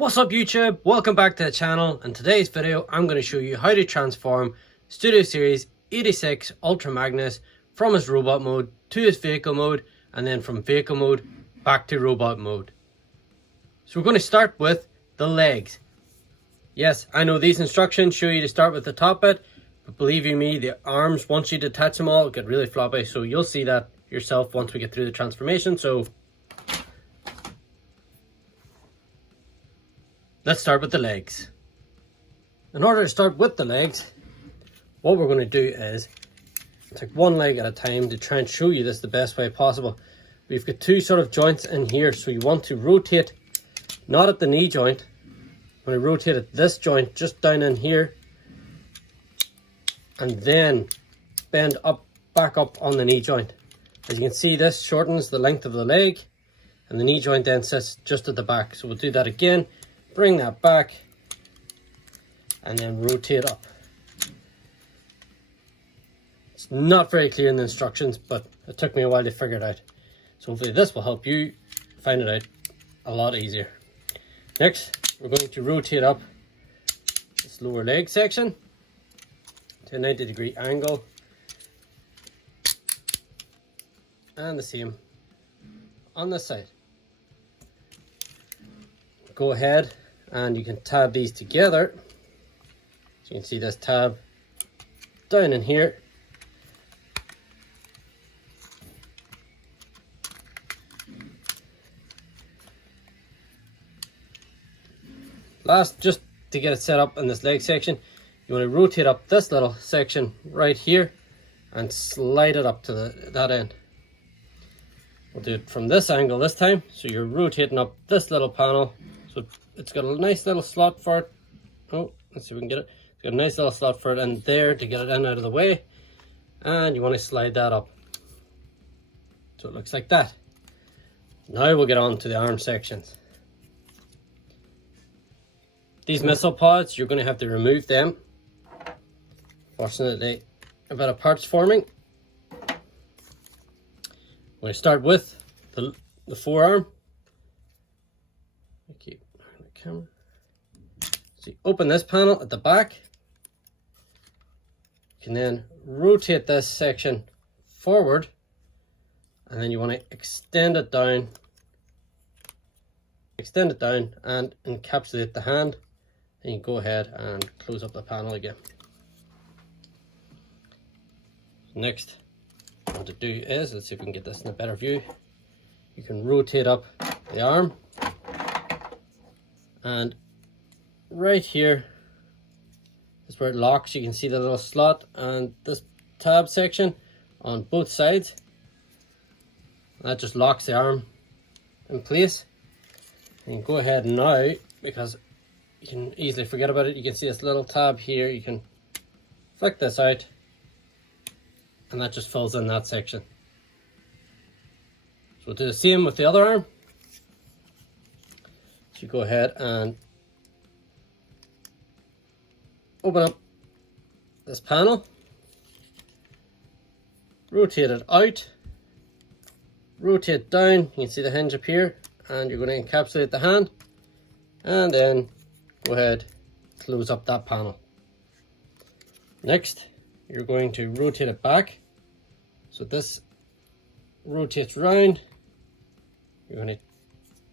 What's up YouTube? Welcome back to the channel. In today's video I'm going to show you how to transform Studio Series 86 Ultra Magnus from its robot mode to its vehicle mode, and then from vehicle mode back to robot mode. So we're going to start with the legs. Yes, I know these instructions show you to start with the top bit, but believe you me, the arms, once you detach them all, get really floppy, so you'll see that yourself once we get through the transformation. So let's start with the legs. In order to start with the legs, what we're going to do is take one leg at a time to try and show you this the best way possible. We've got two sort of joints in here, so you want to rotate, not at the knee joint. When I rotate at this joint, just down in here, and then bend up, back up on the knee joint. As you can see, this shortens the length of the leg, and the knee joint then sits just at the back. So we'll do that again. Bring that back and then rotate up. It's not very clear in the instructions, but it took me a while to figure it out. So hopefully this will help you find it out a lot easier. Next, we're going to rotate up this lower leg section to a 90-degree angle. And the same on this side. Go ahead and you can tab these together. So you can see this tab down in here. Last, just to get it set up in this leg section, you want to rotate up this little section right here and slide it up to that end. We'll do it from this angle this time. So you're rotating up this little panel. So it's got a nice little slot for it. Oh, let's see if we can get it. It's got a nice little slot for it in there to get it in out of the way. And you want to slide that up. So it looks like that. Now we'll get on to the arm sections. These missile pods, you're going to have to remove them. Fortunately, a bit of parts forming. We're going to start with the forearm. Keep the camera. So you open this panel at the back. You can then rotate this section forward, and then you want to extend it down and encapsulate the hand. Then you go ahead and close up the panel again. Next, what I want to do is, let's see if we can get this in a better view. You can rotate up the arm, and right here is where it locks. You can see the little slot and this tab section on both sides. That just locks the arm in place. And you go ahead now, because you can easily forget about it, you can see this little tab here. You can flick this out and that just fills in that section. So we'll do the same with the other arm. So you go ahead and open up this panel, rotate it out, rotate down. You can see the hinge up here, and you're going to encapsulate the hand, and then go ahead, close up that panel. Next, you're going to rotate it back. So this rotates round. You're going to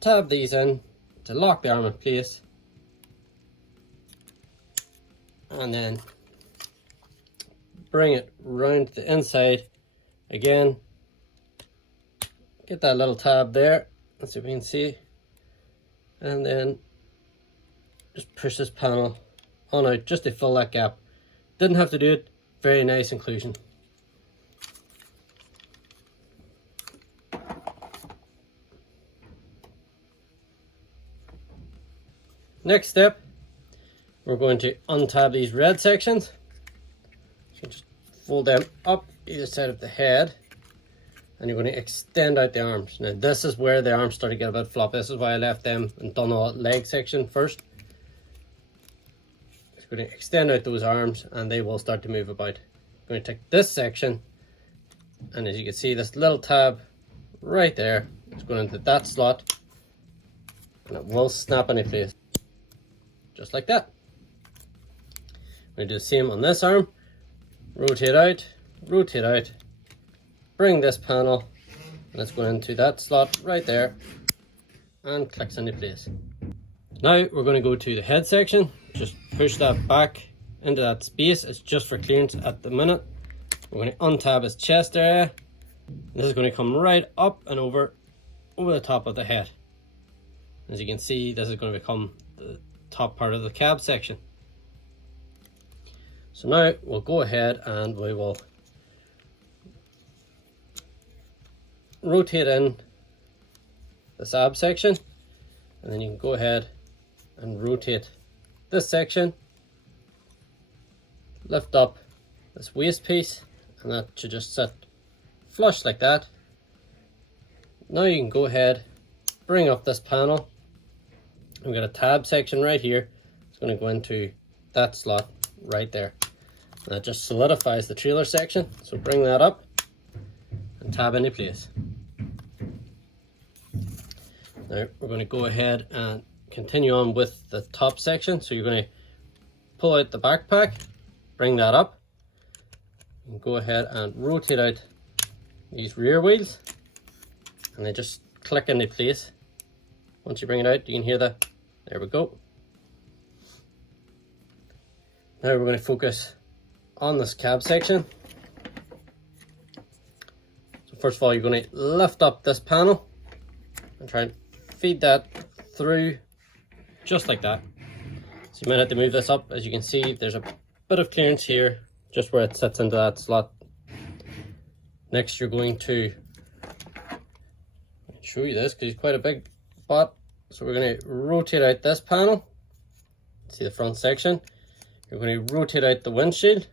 tab these in to lock the arm in place, and then bring it round to the inside again. Get that little tab there, let's see if we can see, and then just push this panel on out just to fill that gap. Didn't have to do it. Very nice inclusion. Next step, we're going to untab these red sections. So just fold them up either side of the head, and you're going to extend out the arms. Now this is where the arms start to get a bit floppy. This is why I left them and done the leg section first. Just going to extend out those arms and they will start to move about. I'm going to take this section, and as you can see, this little tab right there is going into that slot, and it will snap into place. just like that. I'm going to do the same on this arm. Rotate out, bring this panel, and it's going into that slot right there, and clicks into place. Now we're going to go to the head section. Just push that back into that space. It's just for clearance at the minute. We're going to untab his chest area. This is going to come right up and over the top of the head. As you can see, this is going to become the top part of the cab section. So now we'll go ahead and we will rotate in this ab section, and then you can go ahead and rotate this section, lift up this waist piece, and that should just sit flush like that. Now you can go ahead, bring up this panel. We've got a tab section right here. It's going to go into that slot right there. And that just solidifies the trailer section. So bring that up and tab into place. Now we're going to go ahead and continue on with the top section. So you're going to pull out the backpack, bring that up, and go ahead and rotate out these rear wheels, and they just click into place. Once you bring it out, you can hear that. There we go. Now we're going to focus on this cab section. So first of all, you're going to lift up this panel and try and feed that through just like that. So you might have to move this up. As you can see, there's a bit of clearance here just where it sits into that slot. Next, you're going to show you this because it's quite a big spot. So we're going to rotate out this panel. See the front section. You're going to rotate out the windshield.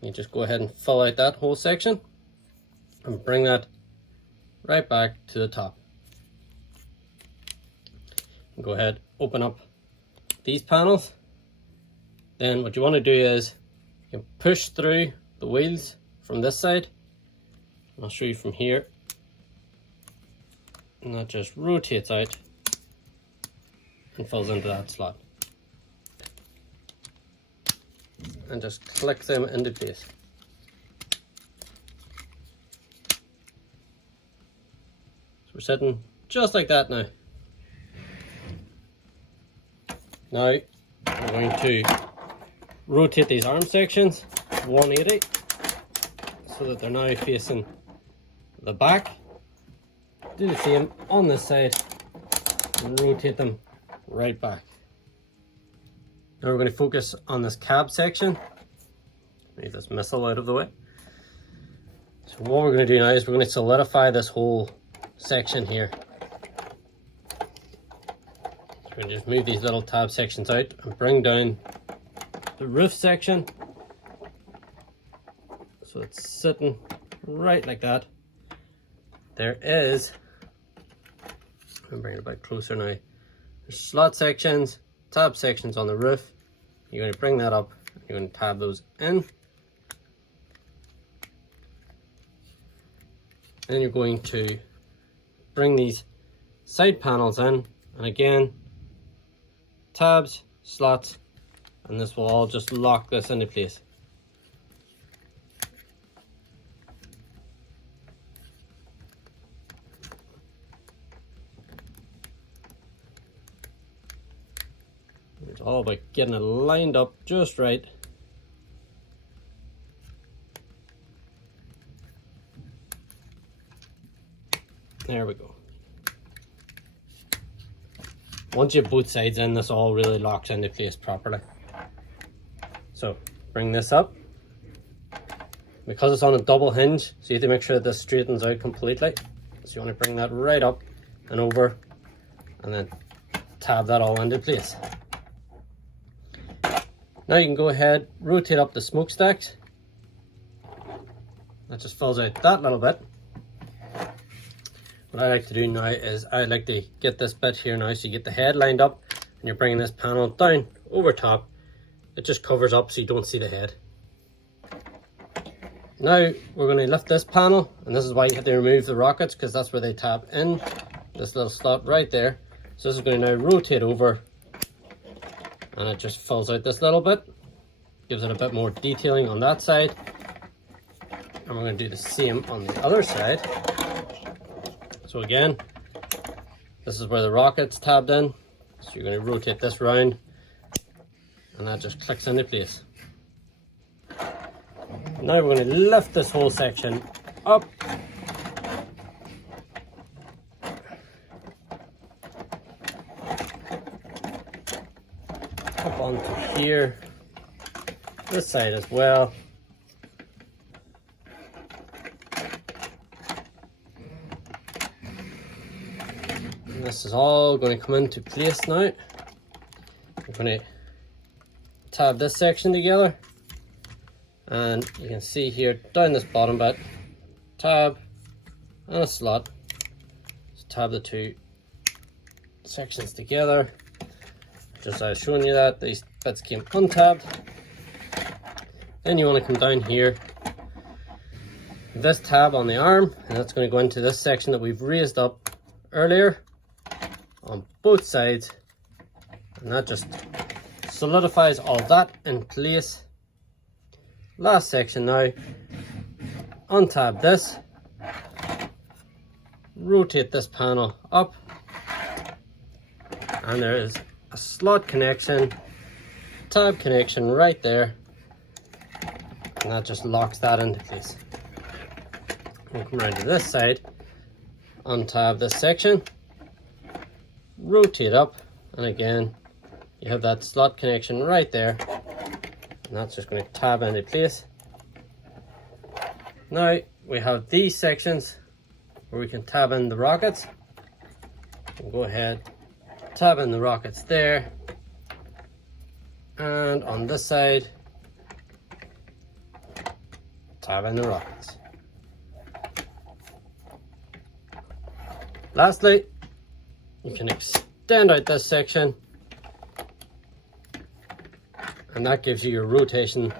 You just go ahead and fill out that whole section and bring that right back to the top. And go ahead, open up these panels. Then what you want to do is you can push through the wheels from this side. I'll show you from here. And that just rotates out and falls into that slot. And just click them into place. So we're sitting just like that now. Now we're going to rotate these arm sections 180 so that they're now facing the back. Do the same on this side and rotate them right back. Now we're going to focus on this cab section. Move this missile out of the way. So what we're going to do now is we're going to solidify this whole section here. So we're going to just move these little tab sections out and bring down the roof section. So it's sitting right like that. There is, I'm bringing it back closer now. There's slot sections, tab sections on the roof. You're going to bring that up, you're going to tab those in. Then you're going to bring these side panels in, and again, tabs, slots, and this will all just lock this into place. It's all about getting it lined up just right. There we go. Once you have both sides in, this all really locks into place properly. So bring this up. Because it's on a double hinge, so you have to make sure that this straightens out completely. So you want to bring that right up and over, and then tab that all into place. Now you can go ahead, rotate up the smokestacks. That just fills out that little bit. What I like to do now is I like to get this bit here now, so you get the head lined up and you're bringing this panel down over top. It just covers up so you don't see the head. Now we're going to lift this panel, and this is why you have to remove the rockets, because that's where they tab in, this little slot right there. So this is going to now rotate over and it just fills out this little bit, gives it a bit more detailing on that side. And we're going to do the same on the other side. So again, this is where the rocket's tabbed in. So you're going to rotate this round, and that just clicks into place. Now we're going to lift this whole section up. Up onto here. This side as well. And this is all going to come into place now. We're going to tab this section together, and you can see here down this bottom bit, tab and a slot. So tab the two sections together. Just as I was showing you that these bits came untabbed. Then you want to come down here, this tab on the arm, and that's going to go into this section that we've raised up earlier on both sides, and that just solidifies all that in place. Last section now, untab this, rotate this panel up, and there is a slot connection, tab connection right there, and that just locks that into place. We'll come around to this side, untab this section, rotate up, and again you have that slot connection right there, and that's just going to tab into place. Now we have these sections where we can tab in the rockets. We'll go ahead, tab in the rockets there, and on this side tab in the rockets. Lastly, you can extend out this section, and that gives you your rotation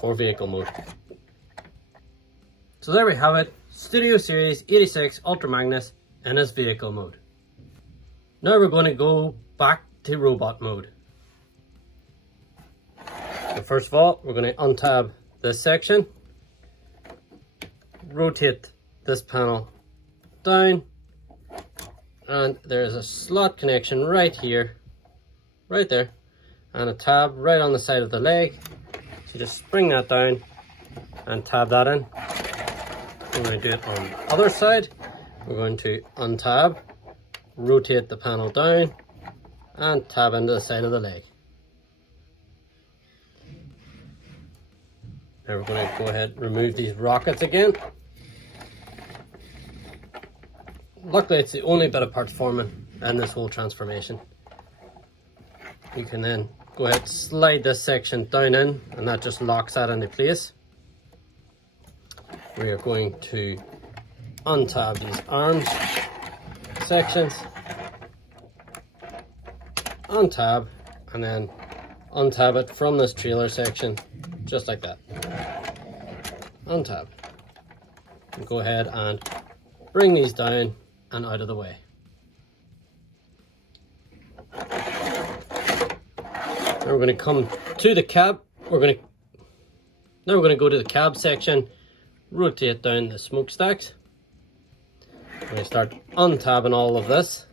for vehicle mode. So there we have it, Studio Series 86 Ultra Magnus in its vehicle mode. Now we're going to go back to robot mode. So first of all, we're going to untab this section, rotate this panel down, and there's a slot connection right here, right there, and a tab right on the side of the leg. So just spring that down and tab that in. We're going to do it on the other side. We're going to untab, rotate the panel down, and tab into the side of the leg. Now we're going to go ahead and remove these rockets again. Luckily it's the only bit of parts forming in this whole transformation. You can then go ahead and slide this section down in, and that just locks that into place. We are going to untab these arms sections, untab, and then untab it from this trailer section, just like that. Untab. And go ahead and bring these down and out of the way. Now we're going to come to the cab. Now we're going to go to the cab section, rotate down the smokestacks. We're going to start untabbing all of this.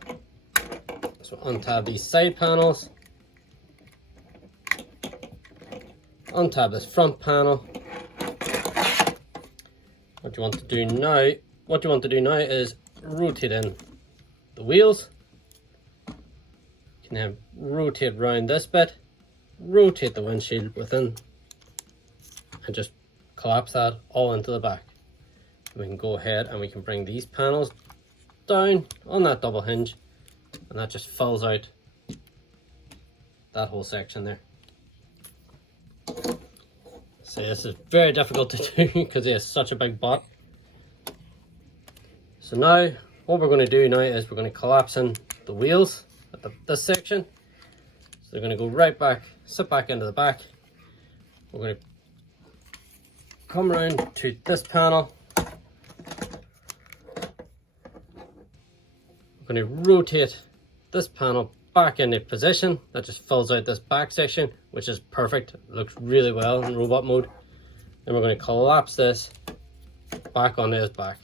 So untab these side panels, untab this front panel. What you want to do now is rotate in the wheels. You can then rotate around this bit, rotate the windshield within, and just collapse that all into the back. We can go ahead and we can bring these panels down on that double hinge, and that just fills out that whole section there. So this is very difficult to do because it is such a big butt. So now what we're going to do now is we're going to collapse in the wheels at this section. So they're going to go right back, sit back into the back. We're going to come around to this panel. We're going to rotate this panel back into position. That just fills out this back section, which is perfect. It looks really well in robot mode. Then we're going to collapse this back onto his back.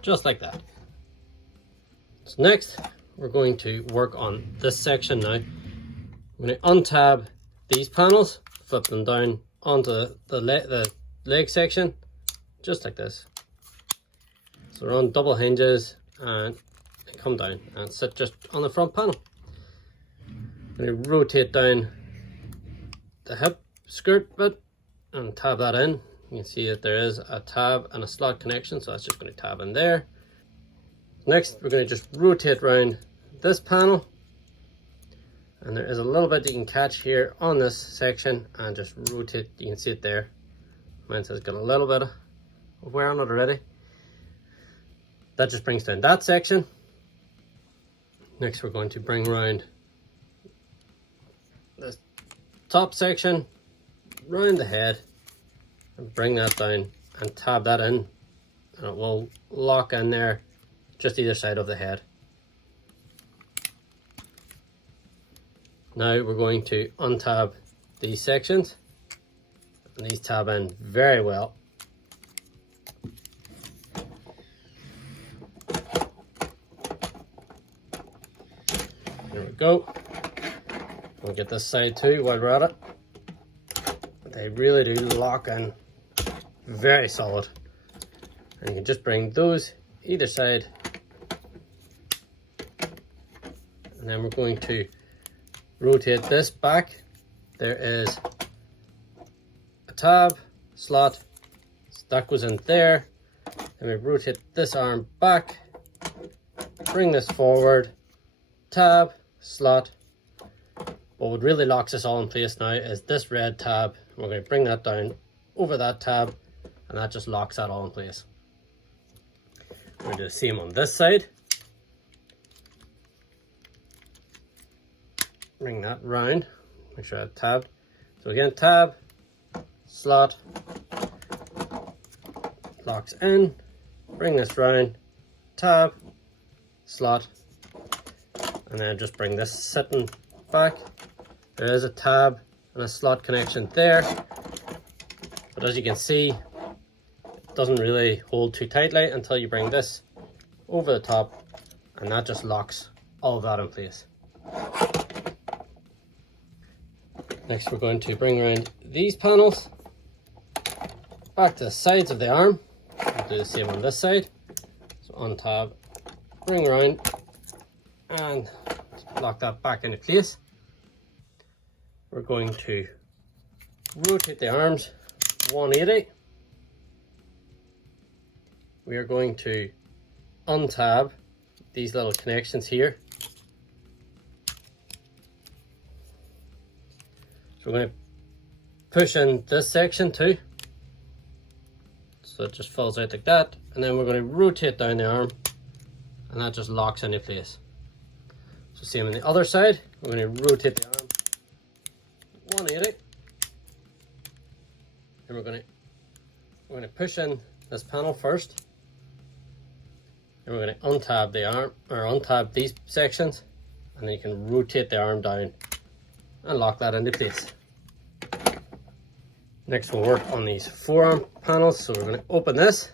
Just like that. So next, we're going to work on this section now. I'm going to untab these panels, flip them down onto the leg section, just like this. So they're on double hinges and they come down and sit just on the front panel. I'm going to rotate down the hip skirt bit and tab that in. You can see that there is a tab and a slot connection, so that's just going to tab in there. Next, we're going to just rotate around this panel, and there is a little bit you can catch here on this section, and just rotate. You can see it there. Mine has got a little bit of wear on it already. That just brings down that section. Next, we're going to bring around this top section, round the head, and bring that down and tab that in, and it will lock in there just either side of the head. Now we're going to untab these sections, and these tab in very well. There we go. We'll get this side too while we're at it. They really do lock in very solid, and you can just bring those either side, and then we're going to rotate this back. There is a tab slot, so that goes in there, and we rotate this arm back, bring this forward, tab slot. What really locks us all in place now is this red tab. We're going to bring that down over that tab, and that just locks that all in place. We're going to do the same on this side. Bring that round, make sure I have tabbed. So again, tab, slot, locks in, bring this round, tab, slot, and then just bring this sitting back. There is a tab and a slot connection there, but as you can see, it doesn't really hold too tightly until you bring this over the top, and that just locks all of that in place. Next, we're going to bring around these panels back to the sides of the arm. We'll do the same on this side. So untab, bring around, and lock that back into place. We're going to rotate the arms 180. We are going to untab these little connections here. So we're going to push in this section too, so it just falls out like that, and then we're going to rotate down the arm, and that just locks into place. So same on the other side, we're going to rotate the arm 180, and we're going to push in this panel first, and we're going to untab the arm, or untab these sections, and then you can rotate the arm down and lock that into place. Next, we'll work on these forearm panels. So we're going to open this,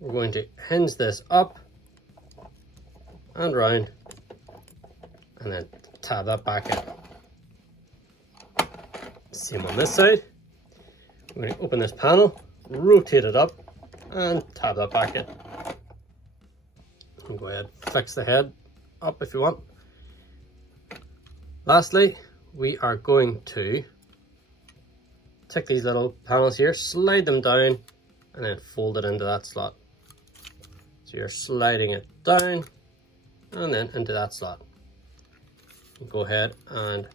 we're going to hinge this up and round, and then tab that back in. Same on this side. We're going to open this panel, rotate it up, and tab that back in. And go ahead, fix the head up if you want. Lastly, we are going to take these little panels here, slide them down, and then fold it into that slot. So you're sliding it down and then into that slot. Go ahead and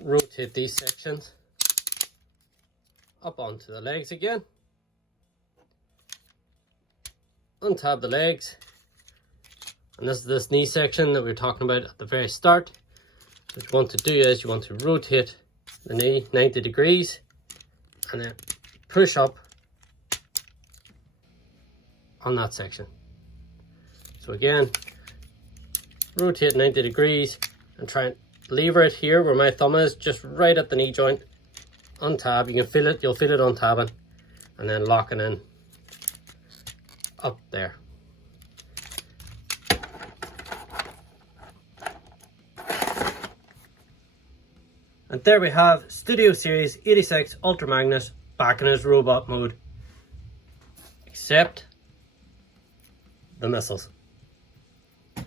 rotate these sections up onto the legs again. Untab the legs, and this is this knee section that we were talking about at the very start. What you want to do is you want to rotate the knee 90 degrees and then push up on that section. So again, rotate 90 degrees and try and lever it here where my thumb is, just right at the knee joint. Untab, you can feel it, you'll feel it untabbing, and then locking in up there. And there we have Studio Series 86 Ultra Magnus back in his robot mode. Except the missiles,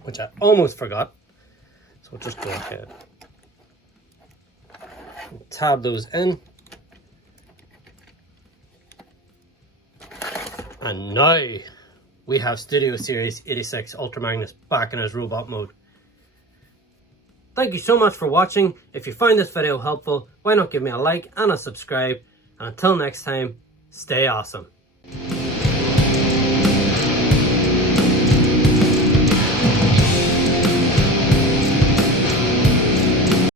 which I almost forgot. So we'll just go ahead and tab those in. And now we have Studio Series 86 Ultra Magnus back in his robot mode. Thank you so much for watching. If you found this video helpful, why not give me a like and a subscribe. And until next time, stay awesome.